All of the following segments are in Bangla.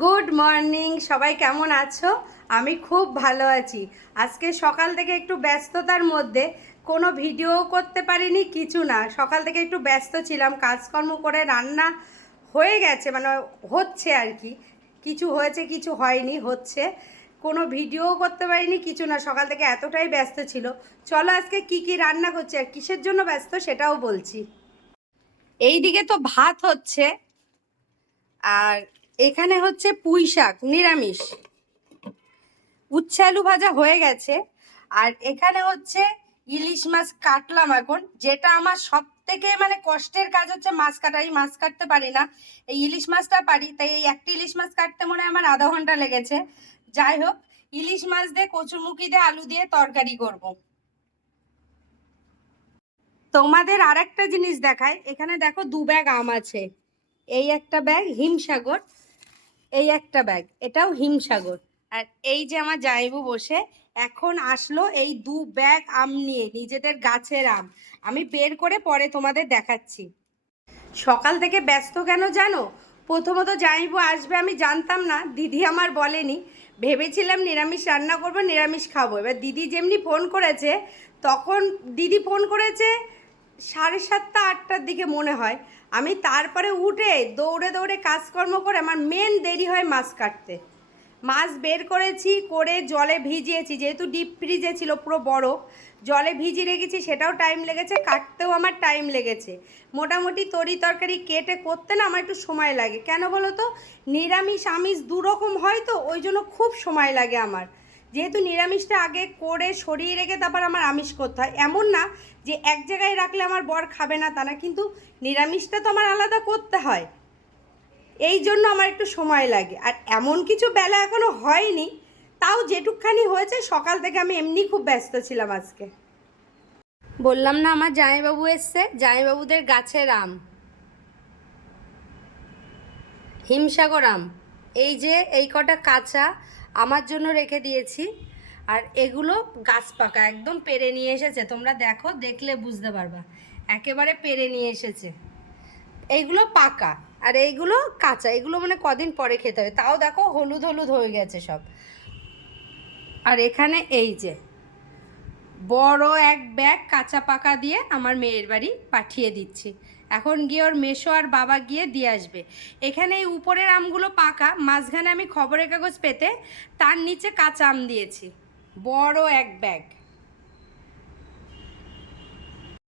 গুড মর্নিং সবাই কেমন আছো? আমি খুব ভালো আছি। আজকে সকাল থেকে একটু ব্যস্ততার মধ্যে কোনো ভিডিও করতে পারিনি, কিছু না। সকাল থেকে একটু ব্যস্ত ছিলাম, কাজকর্ম করে রান্না হয়ে গেছে মানে হচ্ছে আর কি। কিছু হয়েছে, কিছু হয়নি, হচ্ছে। কোনো ভিডিও করতে পারিনি, কিছু না। সকাল থেকে এতটাই ব্যস্ত ছিল। চলো আজকে কি কি রান্না করছি আর কিসের জন্য ব্যস্ত সেটাও বলছি। এইদিকে তো ভাত হচ্ছে, আর এখানে হচ্ছে পুঁই শাক, নিরামিষ। উচ্ছে আলু ভাজা হয়ে গেছে। আর এখানে হচ্ছে ইলিশ মাছ কাটলাম এখন, যেটা আমার সব থেকে মানে কষ্টের কাজ হচ্ছে মাছ কাটা। এই মাছ কাটতে পারি না। এই ইলিশ মাছটা পারি, তাই এই একটা ইলিশ মাছ কাটতে মনে হয় আমার আধা ঘণ্টা লেগেছে। যাই হোক, ইলিশ মাছ দিয়ে কচুরমুখি দিয়ে আলু দিয়ে তরকারি করব। তোমাদের আর একটা জিনিস দেখায় এখানে দেখো দু ব্যাগ আম আছে। এই একটা ব্যাগ হিমসাগর। এই একটা ব্যাগ এটাও হিমসাগর। আর এই যে আমার জাইবু বসে, এখন আসলো এই দু ব্যাগ আম নিয়ে, নিজেদের গাছের আম। আমি বের করে পরে তোমাদের দেখাচ্ছি। সকাল থেকে ব্যস্ত কেন জানো? প্রথমত জাইবু আসবে আমি জানতাম না, দিদি আমার বলেনি। ভেবেছিলাম নিরামিষ রান্না করব, নিরামিষ খাব। এবার দিদি যেমনি ফোন করেছে, তখন দিদি ফোন করেছে সাড়ে সাতটা, আটটার দিকে মনে হয়। আমি তারপরে উঠে দৌড়ে দৌড়ে কাজকর্ম করে আমার মেন দেরি হয় মাছ কাটতে। মাছ বের করেছি, করে জলে ভিজিয়েছি, যেহেতু ডিপ ফ্রিজে ছিল, পুরো বরফ, জলে ভিজিয়ে রেখেছি, সেটাও টাইম লেগেছে, কাটতেও আমার টাইম লেগেছে। মোটামুটি তরি তরকারি কেটে করতে না আমার একটু সময় লাগে। কেন বলো তো? নিরামিষ, আমিষ দু রকম হয় তো, ওই জন্য খুব সময় লাগে আমার। যেহেতু নিরামিষটা আগে করে সরিয়ে রেখে তারপর আমার আমিষ করতে হয়। এমন না যে এক জায়গায় রাখলে আমার বর খাবে না তা না, কিন্তু নিরামিষটা তো আমার আলাদা করতে হয়। এই জন্য আমার একটু সময় লাগে। আর এমন কিছু বেলা এখনও হয়নি, তাও যেটুকখানি হয়েছে সকাল থেকে আমি এমনি খুব ব্যস্ত ছিলাম আজকে। বললাম না, আমার জামাইবাবু এসছে, জামাইবাবুদের গাছের আম। হিমসাগর আম। এই যে, এই কটা কাঁচা আমার জন্য রেখে দিয়েছি। আর এগুলো গাছ পাকা, একদম পেরে নিয়ে এসেছে। তোমরা দেখো, দেখলে বুঝতে পারবা। একেবারে পেরে নিয়ে এসেছে। এইগুলো পাকা, আর এইগুলো কাঁচা। এগুলো মানে কদিন পরে খেতে হবে তাও দেখো, হলুদ হলুদ হয়ে গেছে সব। আর এখানে এই যে, বড় এক ব্যাগ কাঁচা পাকা দিয়ে আমার মেয়ের বাড়ি পাঠিয়ে দিচ্ছি। এখন গিয়ে ওর মেশো আর বাবা গিয়ে দিয়ে আসবে। এখানে এই উপরের আমগুলো পাকা, মাঝখানে আমি খবরের কাগজ পেতে তার নিচে কাঁচা আম দিয়েছি। বড় এক ব্যাগ।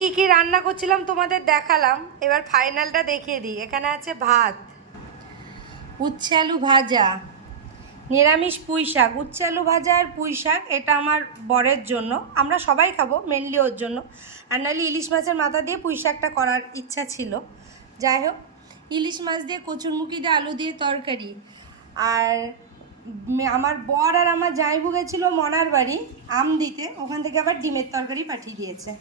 কী কী রান্না করছিলাম তোমাদের দেখালাম, এবার ফাইনালটা দেখিয়ে দিই। এখানে আছে ভাত, উচ্ছে আলু ভাজা নিরামিষ পুঁই শাক উচ্ছে আলু পুঁই শাক, এটা আমার বরের জন্য। আমরা সবাই খাব মেনলি ওর জন্য। আর নাহলে ইলিশ মাছের মাথা দিয়ে পুঁই শাকটা করার ইচ্ছা ছিল। যাই হোক, ইলিশ মাছ দিয়ে কচুরমুখি দিয়ে আলু দিয়ে তরকারি। আর আমার বর আর আমার জামাইবু গেছিল মনার বাড়ি, আম দিতে। ওখান থেকে আবার ডিমের তরকারি পাঠিয়ে দিয়েছে।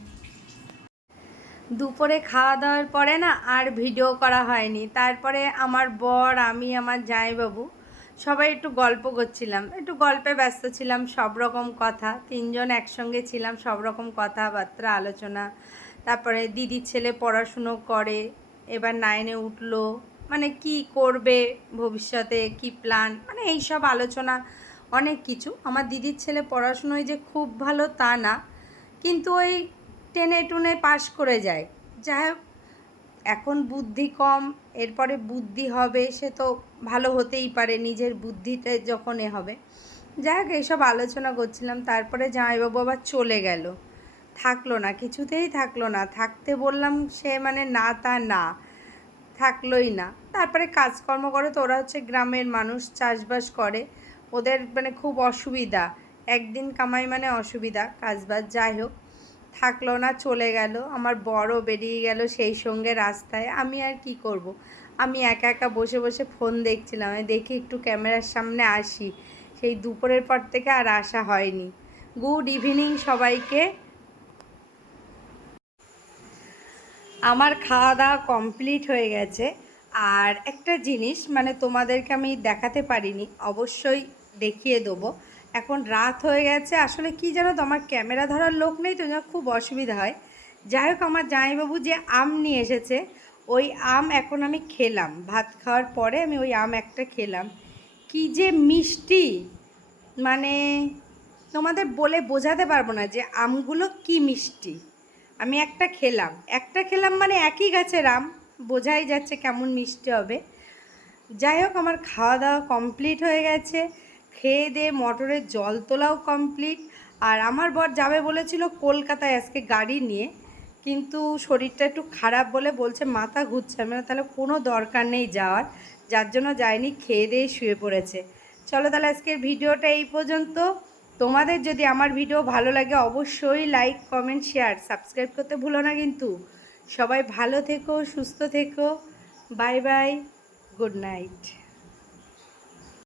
দুপুরে খাওয়া দাওয়ার পরে না আর ভিডিও করা হয়নি। তারপরে আমার বর, আমি, আমার জামাইবাবু সবাই একটু গল্প করছিলাম, একটু গল্পে ব্যস্ত ছিলাম, সব রকম কথা, তিনজন একসঙ্গে ছিলাম, সব রকম কথাবার্তা, আলোচনা, তারপরে দিদির ছেলে পড়াশুনো করে, এবার নাইনে উঠল মানে কি করবে ভবিষ্যতে, কি প্ল্যান মানে এই সব আলোচনা, অনেক কিছু। আমার দিদির ছেলে পড়াশুনোয় যে খুব ভালো তা না, কিন্তু ওই টেনে টুনে পাশ করে যায়। যাই হোক এখন বুদ্ধি কম, এরপরে বুদ্ধি হবে, সে তো ভালো হতেই পারে, নিজের বুদ্ধিতে যখন এ হবে। যাই হোক, এইসব আলোচনা করছিলাম, তারপরে জামাইবাবু আবার চলে গেল। থাকল না, কিছুতেই থাকল না। থাকতে বললাম, সে মানে না তা না, থাকলোই না। তারপরে কাজকর্ম করে, তো ওরা হচ্ছে গ্রামের মানুষ, চাষবাস করে। ওদের মানে খুব অসুবিধা, একদিন কামাই মানে অসুবিধা, কাজবাজ যাই হোক। থাকল না, চলে গেল। আমার বড় বেরিয়ে গেল সেই সঙ্গে রাস্তায়। আমি আর কি করব। আমি একা একা বসে বসে ফোন দেখছিলাম। দেখি একটু ক্যামেরার সামনে আসি। সেই দুপুরের পর থেকে আর আসা হয়নি। গুড ইভিনিং সবাইকে। আমার খাওয়া দাওয়া কমপ্লিট হয়ে গেছে। আর একটা জিনিস মানে তোমাদেরকে আমি দেখাতে পারিনি, অবশ্যই দেখিয়ে দেবো। এখন রাত হয়ে গেছে। আসলে কি জানো তো, আমার ক্যামেরা ধরার লোক নেই তো জন্য খুব অসুবিধা হয়। যাই হোক, আমার জামাইবাবু যে আম নিয়ে এসেছে, ওই আম এখন আমি খেলাম। ভাত খাওয়ার পরে আমি ওই আম একটা খেলাম। কি যে মিষ্টি! মানে তোমাদের বলে বোঝাতে পারব না যে আমগুলো কি মিষ্টি। আমি একটা খেলাম। একটা খেলাম মানে একই গাছের আম। বোঝাই যাচ্ছে কেমন মিষ্টি হবে। যাই হোক, আমার খাওয়া দাওয়া কমপ্লিট হয়ে গেছে। খেয়ে দিয়ে মোটরের জল তোলাও কমপ্লিট আর আমার বর যাবে বলেছিল কলকাতায় আজকে গাড়ি নিয়ে, কিন্তু শরীরটা একটু খারাপ বলে বলছে, মাথা ঘুরছে আমি তাহলে কোনো দরকার নেই যাওয়ার। যার জন্য যায়নি, খেয়ে দিয়ে শুয়ে পড়েছে। চলো তাহলে আজকের ভিডিওটা এই পর্যন্ত। তোমাদের যদি আমার ভিডিও ভালো লাগে, অবশ্যই লাইক কমেন্ট শেয়ার সাবস্ক্রাইব করতে ভুলো না কিন্তু। সবাই ভালো থেকো, সুস্থ থেকো। Bye bye good night